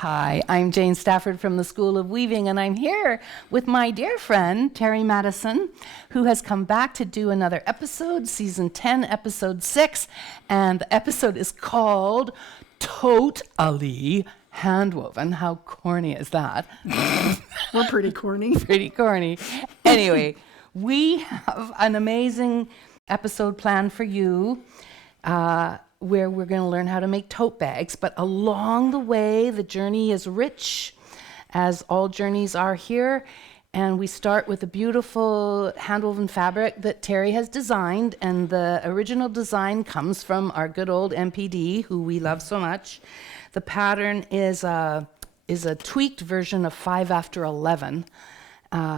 Hi, I'm Jane Stafford from the School of Weaving, and I'm here with my dear friend, Terry Mattison, who has come back to do another episode, Season 10, Episode 6, and the episode is called Tote-ally, Handwoven. How corny is that? We're pretty corny. Pretty corny. Anyway, we have an amazing episode planned for you, where we're going to learn how to make tote bags. But along the way, the journey is rich, as all journeys are here. And we start with a beautiful handwoven fabric that Terry has designed. And the original design comes from our good old MPD, who we love so much. The pattern is a tweaked version of 5 after 11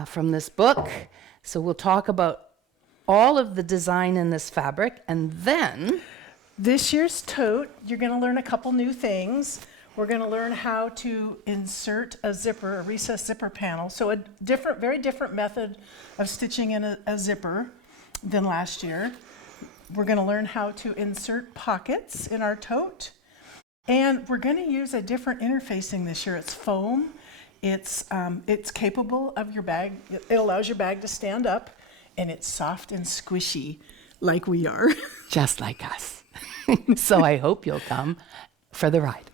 from this book. So we'll talk about all of the design in this fabric, and then This year's tote, you're going to learn a couple new things. We're going to learn how to insert a zipper, a recessed zipper panel. So a very different method of stitching in a zipper than last year. We're going to learn how to insert pockets in our tote. And we're going to use a different interfacing this year. It's foam. It's capable of your bag. It allows your bag to stand up, and it's soft and squishy like we are. just like us. So I hope you'll come for the ride.